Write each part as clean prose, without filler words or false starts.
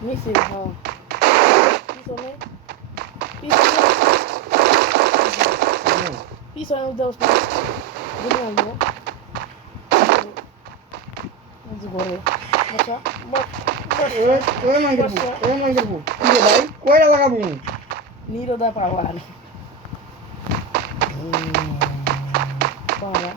Missy, oh. Piso yung daw sa ganyan mo. Ang siguro. Basta, Tidak baik. Kau yang kamu. Nilo da pawan. Para.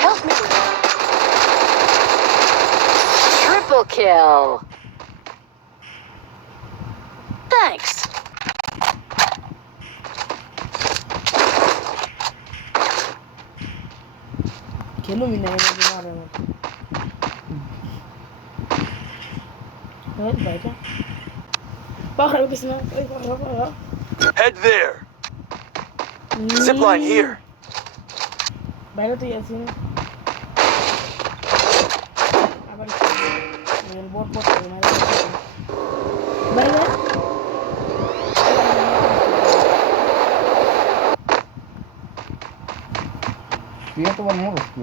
Help me. Triple kill. Thanks. Kelo mina yung ginara mo. Ay, baca. Bakal gusto na. Ay, para. Head there. Zipline here. Baila to yasin. Abar. Ngayon bot. Baila. Dia tuh warnanya bosku.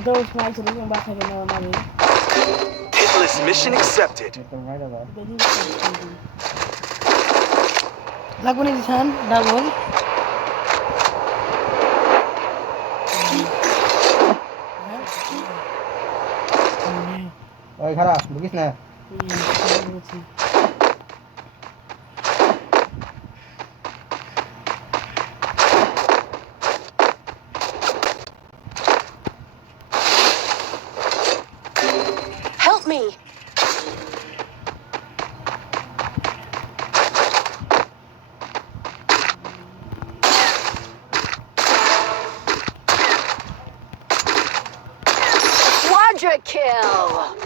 Daw smile sa yung bakal na namin. Hitless mission accepted. Itu ada lah. Lagu ni disan, double. Oh, khara, bugis na. Help me. Quadra kill.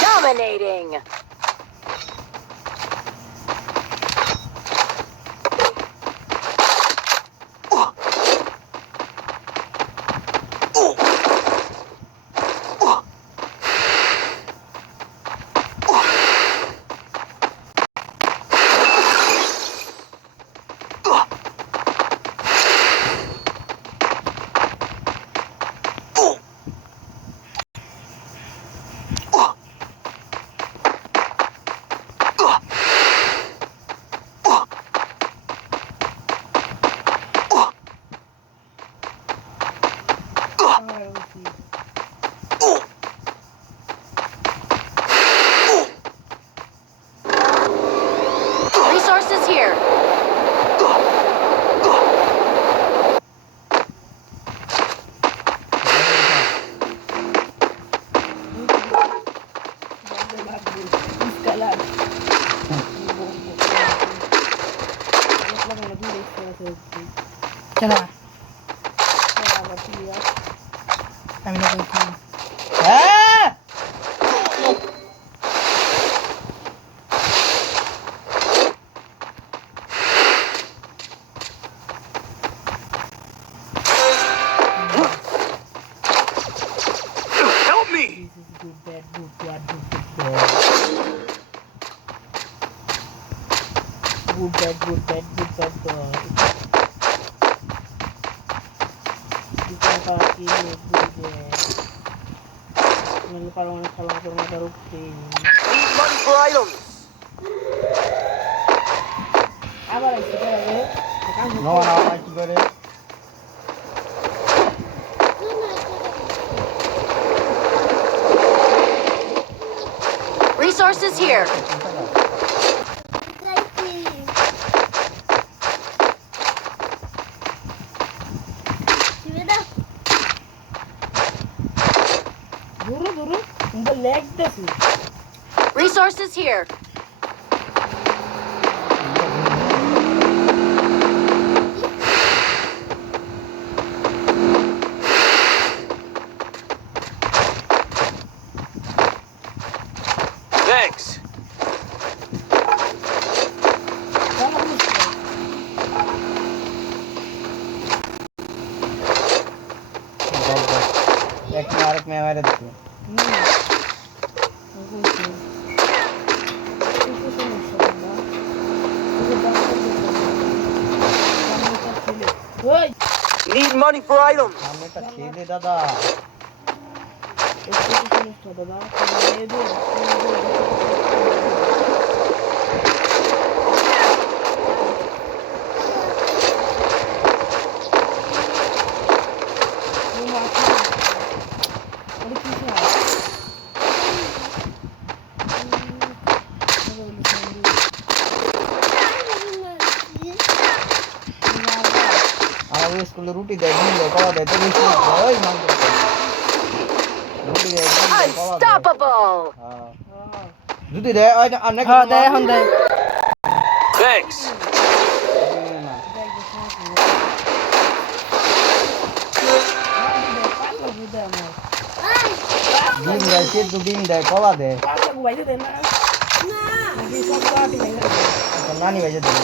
Dominating. Resources here. Chana. Kami na kung Ah! Help me. good, bad, good, bad. Good, bad, bad. Bisa pakai good, bad. Lalu kalau kurang ada rutin. Need money for items. Apa lagi kita ya? No, anak juga deh. Resources here. ধরো ধরো কিন্তু লেগতেছে Resources here. Thanks. ভালো বুঝছো এক না আরেক মেয়ে মারে দিচ্ছে Need money for items. আমি একটা ছেলে দাদা আমার স্কুলে রুটি দেয় ডিম দেয় কলা দেয় তো বেশি ওই মাংস রুটি দেয় ডিম দেয় কলা দেয় Unstoppable. হ্যাঁ যদি দেয় ওই অনেক হ্যাঁ দেয় এখন দেয় Thanks. ডিম দেয় সেদ্ধ ডিম দেয় কলা দেয় নানি ভাইজে দেয়